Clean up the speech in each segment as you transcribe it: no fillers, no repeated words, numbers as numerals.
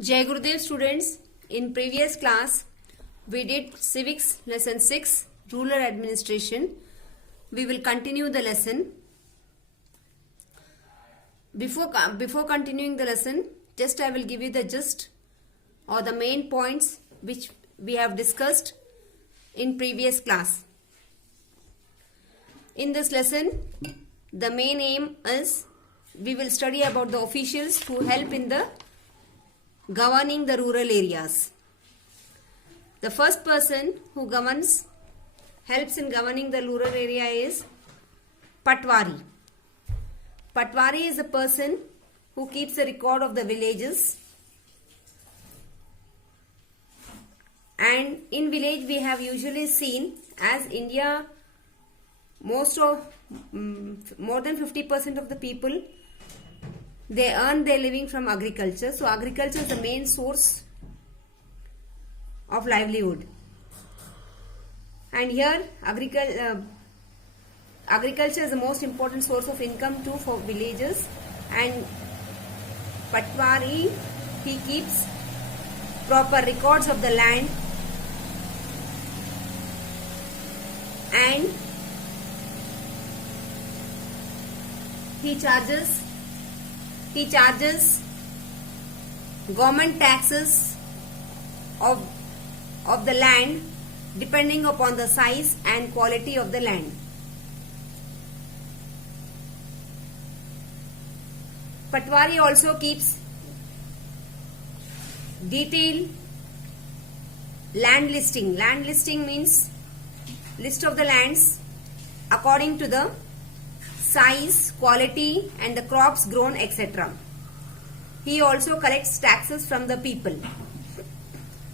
Jai Gurudev students, in previous class we did civics lesson 6 rural administration. We will continue the lesson. Before continuing the lesson, just I will give you the gist or the main points which we have discussed in previous class. In this lesson, the main aim is we will study about the officials who help in the governing the rural areas. The first person who helps in governing the rural area is Patwari. Patwari is a person who keeps a record of the villages, and in village we have usually seen, as India more than 50% of the people, they earn their living from agriculture. So agriculture is the main source of livelihood. And here agriculture is the most important source of income too for villages. And Patwari, he keeps proper records of the land, and he charges government taxes of the land depending upon the size and quality of the land. Patwari also keeps detailed land listing. Land listing means list of the lands according to the size, quality and the crops grown, etc. He also collects taxes from the people.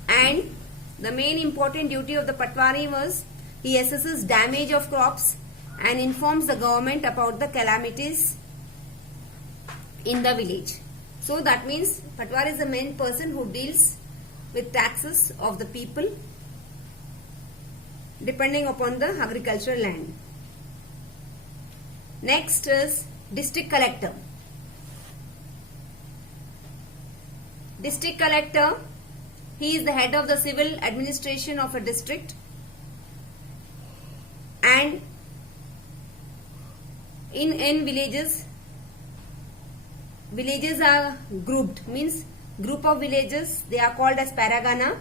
And the main important duty of the Patwari was he assesses damage of crops and informs the government about the calamities in the village. So that means Patwari is the main person who deals with taxes of the people depending upon the agricultural land. Next is district collector. District collector, he is the head of the civil administration of a district, and in villages are grouped, means group of villages, they are called as paragana.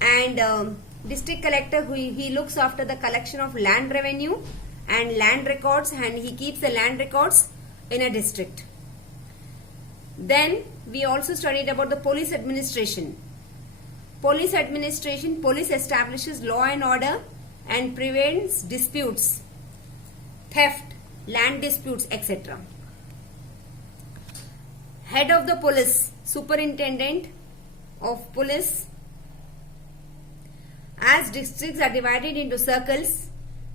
And district collector, he looks after the collection of land revenue and land records, and he keeps the land records in a district. Then we also studied about the police administration. Police administration, police establishes law and order and prevents disputes, theft, land disputes, etc. Head of the police, superintendent of police. As districts are divided into circles,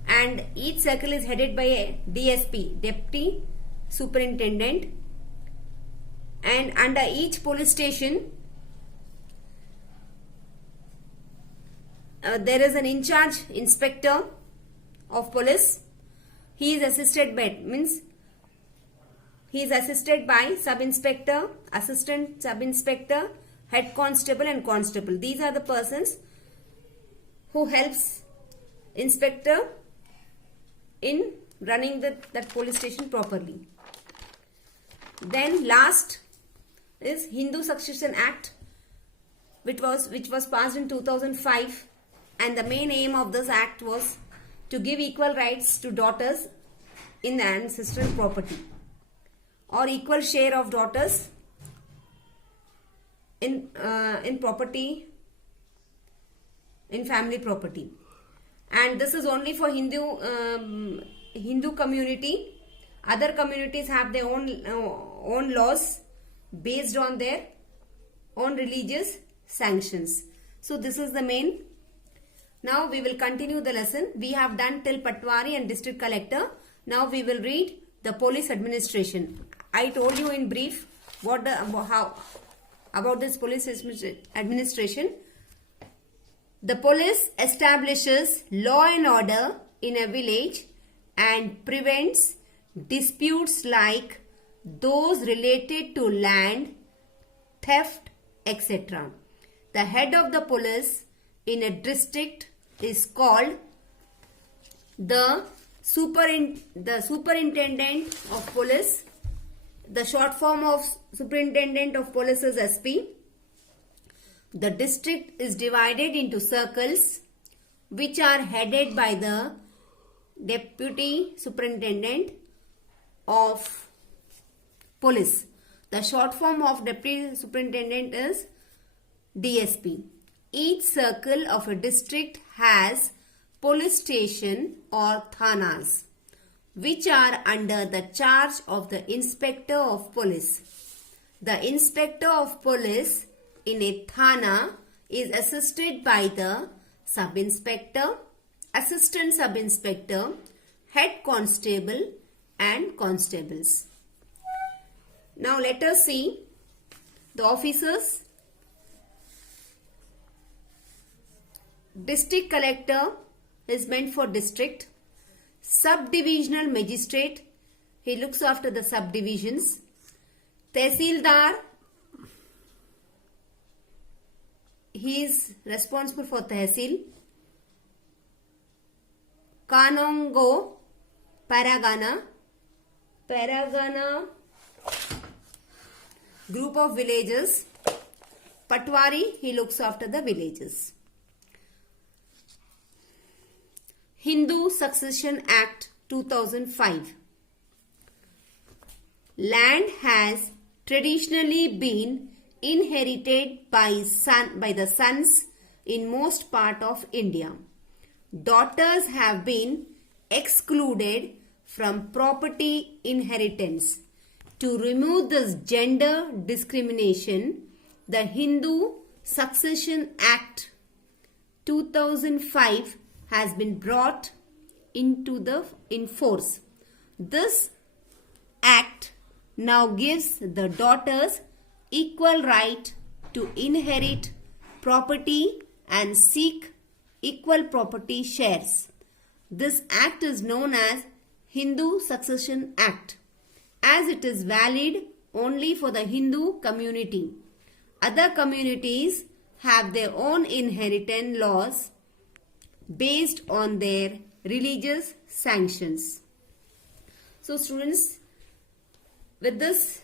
and each circle is headed by a DSP, Deputy Superintendent, and under each police station there is an in-charge inspector of police. He is assisted by sub-inspector, assistant sub-inspector, head constable and constable. These are the persons who helps inspector in running that police station properly. Then last is Hindu Succession Act, which was passed in 2005, and the main aim of this act was to give equal rights to daughters in the ancestral property, or equal share of daughters in property, in family property. And this is only for Hindu community. Other communities have their own laws based on their own religious sanctions. So this is the main. Now we will continue the lesson. We have done till Patwari and district collector. Now we will read the police administration. I told you in brief about this police administration. The police establishes law and order in a village and prevents disputes like those related to land, theft, etc. The head of the police in a district is called the superintendent of police. The short form of superintendent of police is SP. The district is divided into circles which are headed by the deputy superintendent of police. The short form of deputy superintendent is DSP. Each circle of a district has police station or thanas which are under the charge of the inspector of police. The inspector of police in a thana is assisted by the sub-inspector, assistant sub-inspector, head constable and constables. Now let us see the officers. District collector is meant for district. Subdivisional magistrate, he looks after the subdivisions. Tehsildar, he is responsible for tehsil. Kanongo, Paragana, group of villages. Patwari, he looks after the villages. Hindu Succession Act 2005. Land has traditionally been inherited by the sons in most part of India. Daughters have been excluded from property inheritance. To remove this gender discrimination, the Hindu Succession Act 2005 has been brought in force. This act now gives the daughters equal right to inherit property and seek equal property shares. This act is known as Hindu Succession Act, as it is valid only for the Hindu community. Other communities have their own inheritance laws based on their religious sanctions. So students, with this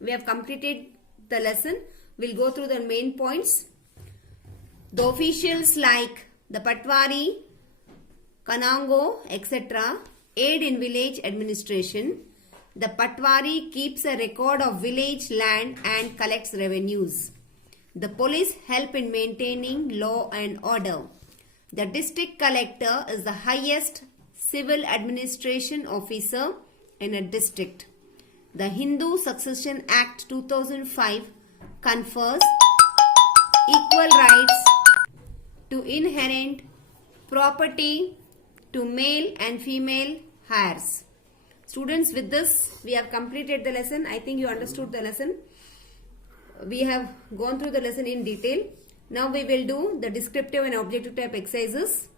we have completed the lesson. We'll go through the main points. The officials like the Patwari, Kanango, etc. aid in village administration. The Patwari keeps a record of village land and collects revenues. The police help in maintaining law and order. The district collector is the highest civil administration officer in a district. The Hindu Succession Act 2005 confers equal rights to inherit property to male and female heirs. Students, with this we have completed the lesson. I think you understood the lesson. We have gone through the lesson in detail. Now we will do the descriptive and objective type exercises.